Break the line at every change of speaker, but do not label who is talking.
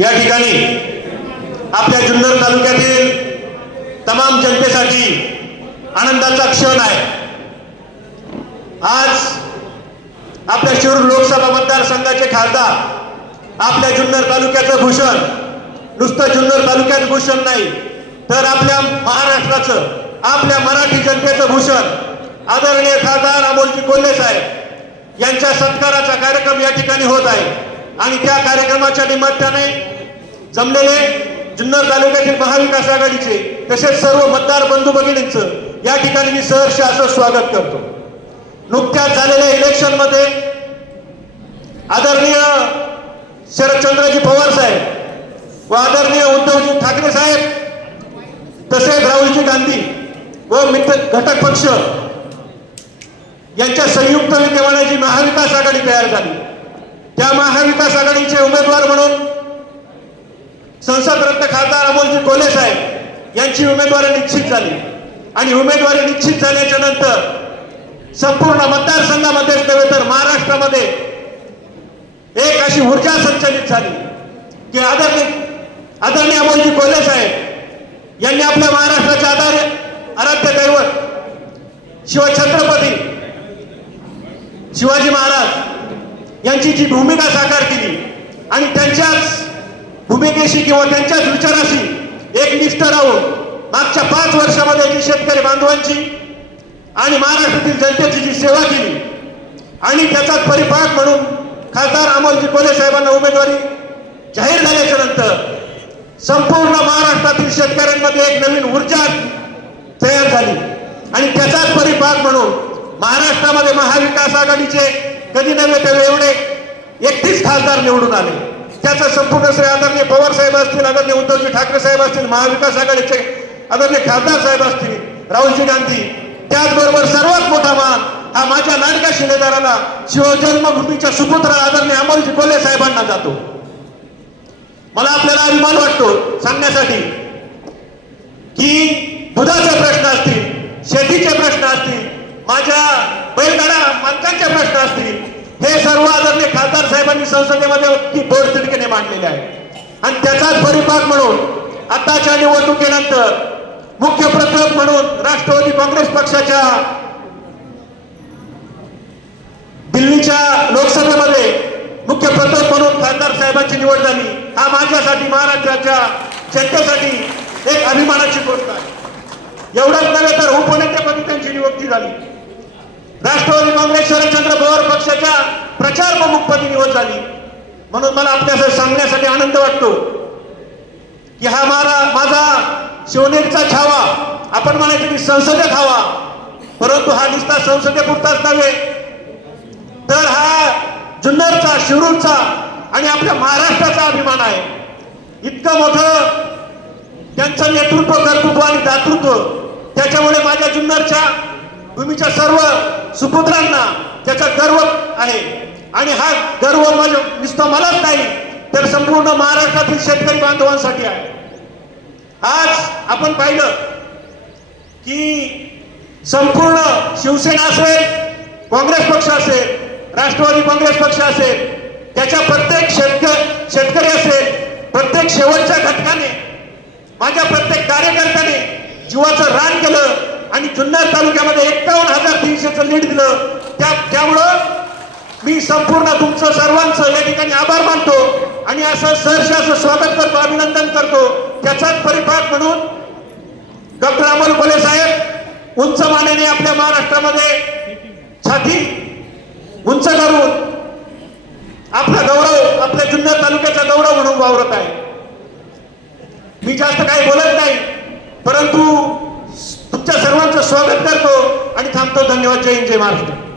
या ठिकाणी आपल्या जुन्नर तालुक्यातील तमाम जनतेसाठी आनंदाचा क्षण आहे आज आपल्या शिरूर लोकसभा मतदारसंघाचे खासदार आपल्या जुन्नर तालुक्याचं भूषण नुसतं जुन्नर तालुक्यात भूषण नाही तर आपल्या महाराष्ट्राचं आपल्या मराठी जनतेचं भूषण आदरणीय खासदार अमोलजी कोल्हे साहेब यांच्या सत्काराचा कार्यक्रम या ठिकाणी होत आहे आणि त्या कार्यक्रमाच्या निमित्ताने जमलेले जुन्नर तालुक्यातील महाविकास आघाडीचे तसेच सर्व मतदार बंधू भगिनींचं या ठिकाणी मी सहर्ष असं स्वागत करतो नुकत्याच झालेल्या इलेक्शनमध्ये आदरणीय शरदचंद्रजी पवार साहेब व आदरणीय उद्धवजी ठाकरे साहेब तसेच राहुलजी गांधी व मित्र घटक पक्ष यांच्या संयुक्त विद्यमानाची महाविकास आघाडी तयार झाली त्या महाविकास आघाडीचे उमेदवार म्हणून संसद रत्न खासदार अमोलजी कोले साहेब यांची उमेदवारी निश्चित झाली आणि उमेदवारी निश्चित झाल्याच्या नंतर संपूर्ण मतदारसंघामध्ये नव्हे तर महाराष्ट्रामध्ये एक अशी ऊर्जा संचलित झाली की आदरणीय आदरणीय अमोलजी कोले साहेब यांनी आपल्या महाराष्ट्राचे आधार आराध्य दैवत शिवछत्रपती शिवाजी महाराज यांची जी भूमिका साकार केली आणि त्यांच्याच भूमिकेशी किंवा त्यांच्याच विचाराशी एक एकनिष्ठ राहून मागच्या पाच वर्षामध्ये जी शेतकरी बांधवांची आणि महाराष्ट्रातील जनतेची जी सेवा केली आणि त्याचाच परिपाठ म्हणून खासदार अमोलजी कोले साहेबांना उमेदवारी जाहीर झाल्याच्या नंतर संपूर्ण महाराष्ट्रातील शेतकऱ्यांमध्ये एक नवीन ऊर्जा तयार झाली आणि त्याचाच परिपाक म्हणून महाराष्ट्रामध्ये महाविकास आघाडीचे कधी नव्हे तर एवढे एकतीस खासदार निवडून आले त्याचा संपूर्ण श्रेय आदरणीय पवार साहेब असतील आदरणीय उद्धवजी ठाकरे साहेब असतील महाविकास आघाडीचे आदरणीय खासदार साहेब असतील राहुलजी गांधी त्याचबरोबर सर्वात मोठा मान हा माझ्या लाडक्या शिलेदाराला शिवजन्मभूमीच्या सुपुत्र आदरणीय अमोलजी कोल्हे साहेबांना जातो मला आपल्याला अभिमान वाटतो सांगण्यासाठी की दुधाचे प्रश्न असतील शेतीचे प्रश्न असतील माझ्या बैलगाडा मालकांचे प्रश्न असतील हे सर्व आदरणीय खासदार साहेबांनी संसदेमध्ये बोडतिडकीने मांडलेले आहे आणि त्याचाच परिपाक म्हणून आताच्या निवडणुकीनंतर मुख्य प्रकल्प म्हणून राष्ट्रवादी काँग्रेस पक्षाच्या दिल्लीच्या लोकसभेमध्ये मुख्य प्रकल्प म्हणून खासदार साहेबांची निवड झाली हा माझ्यासाठी महाराष्ट्राच्या जनतेसाठी एक अभिमानाची गोष्ट आहे एवढंच नव्हे तर उपनेतेपदी त्यांची नियुक्ती झाली राष्ट्रवादी काँग्रेस शरदचंद्र पवार पक्षाच्या प्रचार प्रमुखपदी निवड झाली म्हणून मला आपल्यासाठी सांगण्यासाठी आनंद वाटतो की हा मारा माझा शिवनेरचा छावा आपण म्हणायचं की संसदेत खावा परंतु हा निस्ता संसदेपुरताच नव्हे तर हा जुन्नरचा शिरूरचा आणि आपल्या महाराष्ट्राचा अभिमान आहे इतकं मोठं त्यांचं नेतृत्व कर्तृत्व आणि दातृत्व त्याच्यामुळे माझ्या जुन्नरच्या भूमीच्या सर्व सुपुत्रांना त्याचा गर्व आहे आणि हा गर्व माझ्या मलाच नाही तर संपूर्ण महाराष्ट्रातील शेतकरी बांधवांसाठी आहे आज आपण पाहिलं की संपूर्ण शिवसेना असेल काँग्रेस पक्ष असेल राष्ट्रवादी काँग्रेस पक्ष असेल त्याच्या प्रत्येक शेतक शेतकरी असेल प्रत्येक शेवटच्या घटकाने माझ्या प्रत्येक कार्यकर्त्याने जीवाचं रान केलं आणि जुन्नर तालुक्यामध्ये एकावन्न हजार तीनशेचं लीड दिलं त्या त्यामुळं मी संपूर्ण तुमचं सर्वांचं या ठिकाणी आभार मानतो आणि असं सहर्ष असं स्वागत करतो अभिनंदन करतो त्याचाच परिपाक म्हणून डॉक्टर अमोल भोले साहेब उंच मानेने आपल्या महाराष्ट्रामध्ये छाती उंच करून आपला गौरव आपल्या जुन्नर तालुक्याचा गौरव म्हणून वावरत आहे मी जास्त काही बोलत नाही परंतु तुमच्या सर्वांचं स्वागत करतो आणि थांबतो धन्यवाद जय हिंद जय महाराष्ट्र